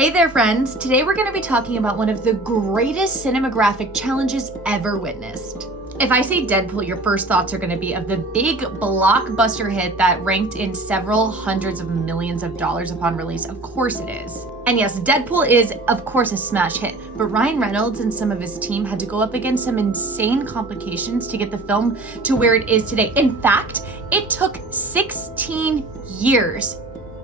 Hey there, friends. Today we're going to be talking about one of the greatest cinematographic challenges ever witnessed. If I say Deadpool, your first thoughts are going to be of the big blockbuster hit that ranked in several hundreds of millions of dollars upon release. Of course it is. And yes, Deadpool is, of course, a smash hit, but Ryan Reynolds and some of his team had to go up against some insane complications to get the film to where it is today. In fact, it took 16 years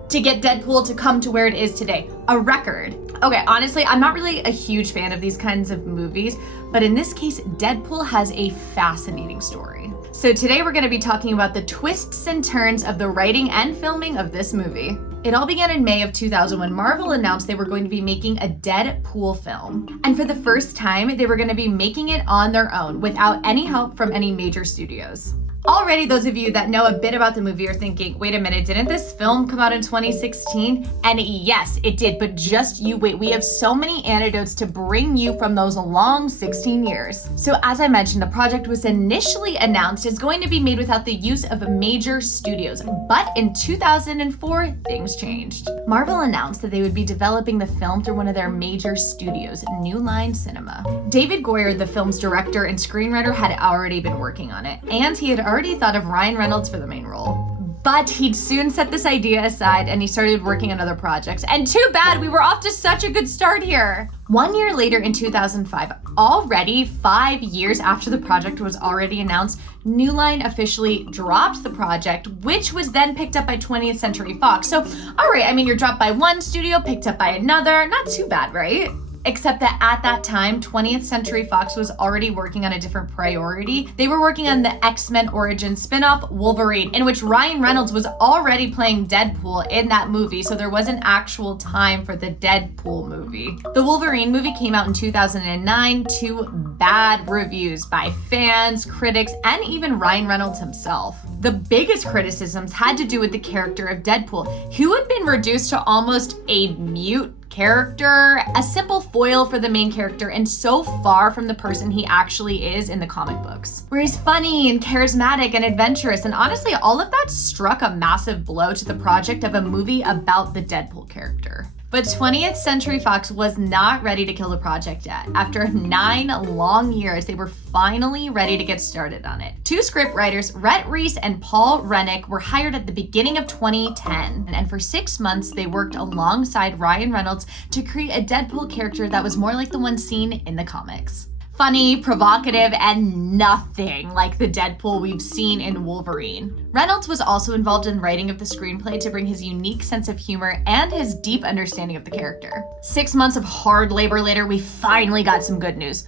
to get Deadpool to come to where it is today. A record. Okay, honestly, I'm not really a huge fan of these kinds of movies, but in this case, Deadpool has a fascinating story. So today we're going to be talking about the twists and turns of the writing and filming of this movie. It all began in May of 2000 when Marvel announced they were going to be making a Deadpool film. And for the first time, they were going to be making it on their own without any help from any major studios. Already, those of you that know a bit about the movie are thinking, wait a minute, didn't this film come out in 2016? And yes, it did, but just you wait. We have so many anecdotes to bring you from those long 16 years. So as I mentioned, the project was initially announced as going to be made without the use of major studios. But in 2004, things changed. Marvel announced that they would be developing the film through one of their major studios, New Line Cinema. David Goyer, the film's director and screenwriter, had already been working on it, and he had already thought of Ryan Reynolds for the main role. But he'd soon set this idea aside and he started working on other projects. And too bad, we were off to such a good start here. 1 year later in 2005, already 5 years after the project was already announced, New Line officially dropped the project, which was then picked up by 20th Century Fox. So, all right, I mean, you're dropped by one studio, picked up by another, not too bad, right? Except that at that time, 20th Century Fox was already working on a different priority. They were working on the X-Men origin spin-off, Wolverine, in which Ryan Reynolds was already playing Deadpool in that movie, so there wasn't actual time for the Deadpool movie. The Wolverine movie came out in 2009 to bad reviews by fans, critics, and even Ryan Reynolds himself. The biggest criticisms had to do with the character of Deadpool, who had been reduced to almost a mute character, a simple foil for the main character, and so far from the person he actually is in the comic books. Where he's funny and charismatic and adventurous, and honestly, all of that struck a massive blow to the project of a movie about the Deadpool character. But 20th Century Fox was not ready to kill the project yet. After 9 long years, they were finally ready to get started on it. 2 script writers, Rhett Reese and Paul Rennick, were hired at the beginning of 2010. And for 6 months, they worked alongside Ryan Reynolds to create a Deadpool character that was more like the one seen in the comics. Funny, provocative, and nothing like the Deadpool we've seen in Wolverine. Reynolds was also involved in writing of the screenplay to bring his unique sense of humor and his deep understanding of the character. 6 months of hard labor later, we finally got some good news.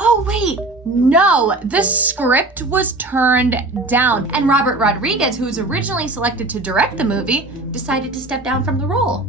Oh wait, no, the script was turned down, and Robert Rodriguez, who was originally selected to direct the movie, decided to step down from the role.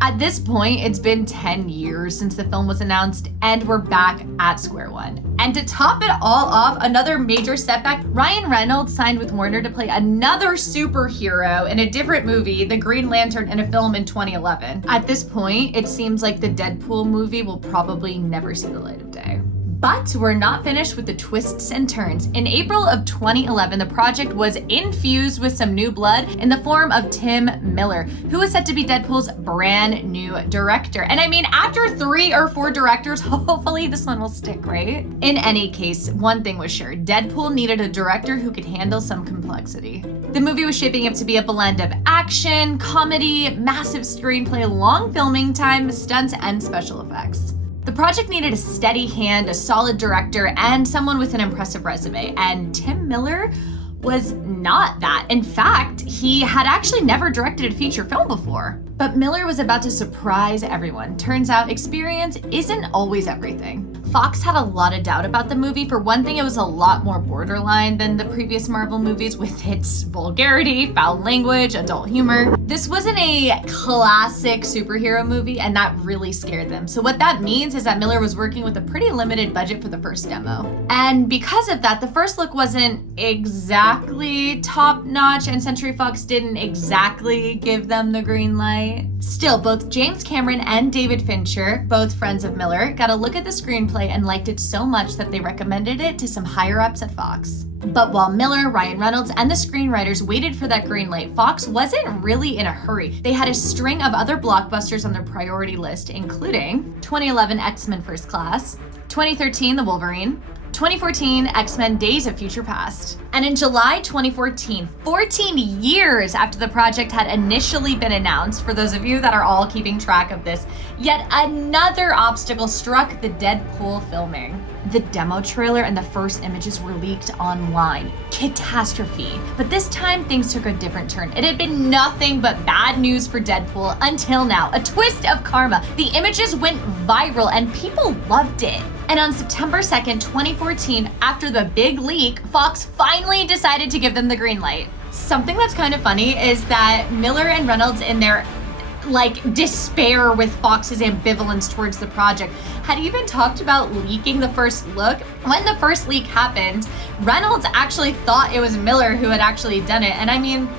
At this point, it's been 10 years since the film was announced, and we're back at square one. And to top it all off, another major setback, Ryan Reynolds signed with Warner to play another superhero in a different movie, The Green Lantern, in a film in 2011. At this point, it seems like the Deadpool movie will probably never see the light of day. But we're not finished with the twists and turns. In April of 2011, the project was infused with some new blood in the form of Tim Miller, who was set to be Deadpool's brand new director. And I mean, after 3 or 4 directors, hopefully this one will stick, right? In any case, one thing was sure, Deadpool needed a director who could handle some complexity. The movie was shaping up to be a blend of action, comedy, massive screenplay, long filming time, stunts, and special effects. The project needed a steady hand, a solid director, and someone with an impressive resume, and Tim Miller was not that. In fact, he had actually never directed a feature film before. But Miller was about to surprise everyone. Turns out experience isn't always everything. Fox had a lot of doubt about the movie. For one thing, it was a lot more borderline than the previous Marvel movies with its vulgarity, foul language, adult humor. This wasn't a classic superhero movie, and that really scared them. So what that means is that Miller was working with a pretty limited budget for the first demo. And because of that, the first look wasn't exactly top-notch, and Century Fox didn't exactly give them the green light. Still, both James Cameron and David Fincher, both friends of Miller, got a look at the screenplay screenplay and liked it so much that they recommended it to some higher-ups at Fox. But while Miller, Ryan Reynolds, and the screenwriters waited for that green light, Fox wasn't really in a hurry. They had a string of other blockbusters on their priority list, including 2011 X-Men First Class, 2013 The Wolverine, 2014 X-Men Days of Future Past. And in July 2014, 14 years after the project had initially been announced, for those of you that are all keeping track of this, yet another obstacle struck the Deadpool filming. The demo trailer and the first images were leaked online. Catastrophe. But this time, things took a different turn. It had been nothing but bad news for Deadpool until now. A twist of karma. The images went viral and people loved it. And on September 2nd, 2014, after the big leak, Fox finally decided to give them the green light. Something that's kind of funny is that Miller and Reynolds, in their despair with Fox's ambivalence towards the project, had even talked about leaking the first look. When the first leak happened, Reynolds actually thought it was Miller who had actually done it. And I mean,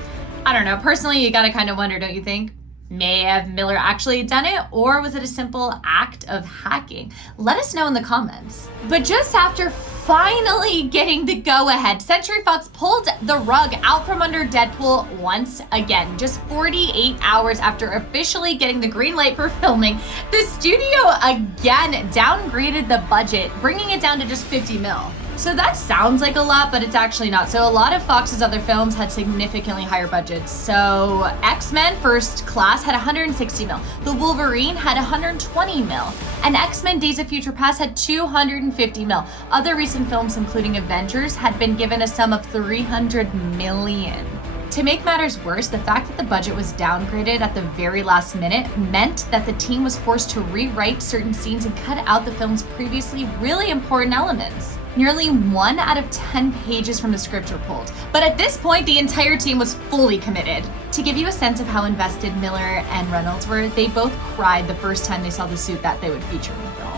I don't know, personally, you gotta kind of wonder, don't you think? May have Miller actually done it, or was it a simple act of hacking? Let us know in the comments. But just after finally getting the go-ahead, Century Fox pulled the rug out from under Deadpool once again. Just 48 hours after officially getting the green light for filming, the studio again downgraded the budget, bringing it down to just 50 mil. So that sounds like a lot, but it's actually not. So a lot of Fox's other films had significantly higher budgets. So X-Men First Class had 160 mil. The Wolverine had 120 mil. And X-Men Days of Future Past had 250 mil. Other recent films, including Avengers, had been given a sum of 300 million. To make matters worse, the fact that the budget was downgraded at the very last minute meant that the team was forced to rewrite certain scenes and cut out the film's previously really important elements. Nearly 1 out of 10 pages from the script were pulled. But at this point, the entire team was fully committed. To give you a sense of how invested Miller and Reynolds were, they both cried the first time they saw the suit that they would feature in the film.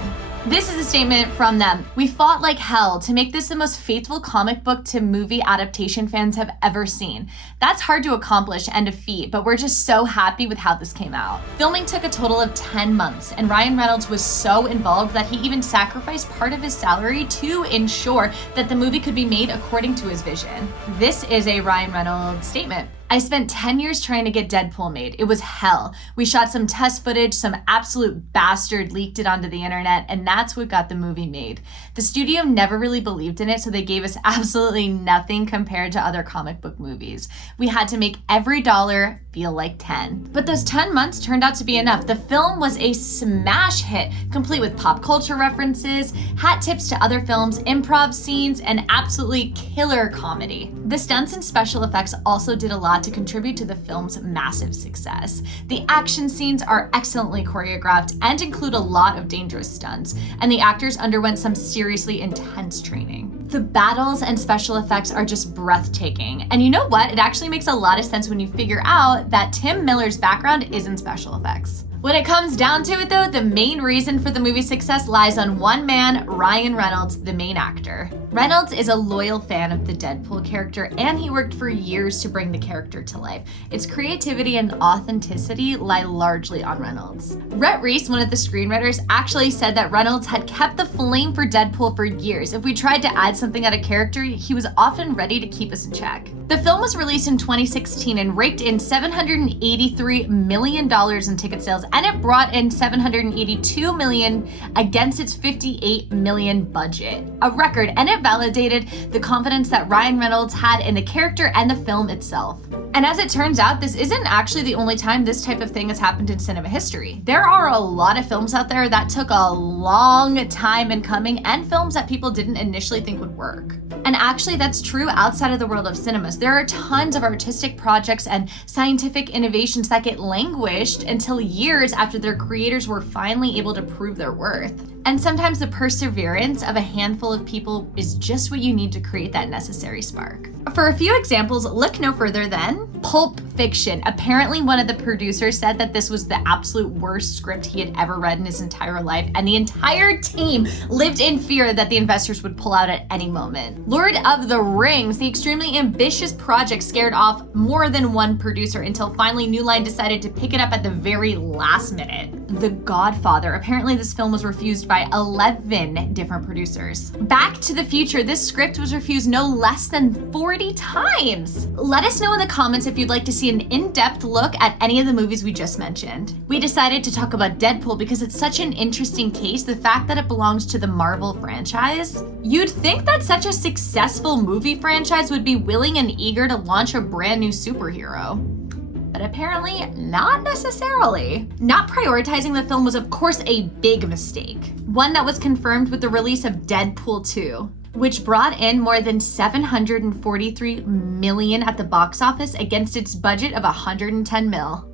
This is a statement from them. "We fought like hell to make this the most faithful comic book to movie adaptation fans have ever seen. That's hard to accomplish and a feat, but we're just so happy with how this came out." Filming took a total of 10 months, and Ryan Reynolds was so involved that he even sacrificed part of his salary to ensure that the movie could be made according to his vision. This is a Ryan Reynolds statement. "I spent 10 years trying to get Deadpool made. It was hell. We shot some test footage, some absolute bastard leaked it onto the internet, and that's what got the movie made. The studio never really believed in it, so they gave us absolutely nothing compared to other comic book movies. We had to make every dollar feel like 10. But those 10 months turned out to be enough. The film was a smash hit, complete with pop culture references, hat tips to other films, improv scenes, and absolutely killer comedy. The stunts and special effects also did a lot to contribute to the film's massive success. The action scenes are excellently choreographed and include a lot of dangerous stunts, and the actors underwent some seriously intense training. The battles and special effects are just breathtaking. And you know what? It actually makes a lot of sense when you figure out that Tim Miller's background is in special effects. When it comes down to it though, the main reason for the movie's success lies on one man, Ryan Reynolds, the main actor. Reynolds is a loyal fan of the Deadpool character, and he worked for years to bring the character to life. Its creativity and authenticity lie largely on Reynolds. Rhett Reese, one of the screenwriters, actually said that Reynolds had kept the flame for Deadpool for years. If we tried to add something at a character, he was often ready to keep us in check. The film was released in 2016 and raked in $783 million in ticket sales, and it brought in $782 million against its $58 million budget. A record, and it validated the confidence that Ryan Reynolds had in the character and the film itself. And as it turns out, this isn't actually the only time this type of thing has happened in cinema history. There are a lot of films out there that took a long time in coming, and films that people didn't initially think would work. And actually, that's true outside of the world of cinemas. There are tons of artistic projects and scientific innovations that get languished until years after their creators were finally able to prove their worth. And sometimes the perseverance of a handful of people is just what you need to create that necessary spark. For a few examples, look no further than Pulp Fiction. Apparently, one of the producers said that this was the absolute worst script he had ever read in his entire life, and the entire team lived in fear that the investors would pull out at any moment. Lord of the Rings, the extremely ambitious project, scared off more than one producer until finally New Line decided to pick it up at the very last minute. The Godfather. Apparently, this film was refused by by 11 different producers. Back to the Future, this script was refused no less than 40 times. Let us know in the comments if you'd like to see an in-depth look at any of the movies we just mentioned. We decided to talk about Deadpool because it's such an interesting case, the fact that it belongs to the Marvel franchise. You'd think that such a successful movie franchise would be willing and eager to launch a brand new superhero. But apparently not necessarily. Not prioritizing the film was of course a big mistake. One that was confirmed with the release of Deadpool 2, which brought in more than $743 million at the box office against its budget of $110 million.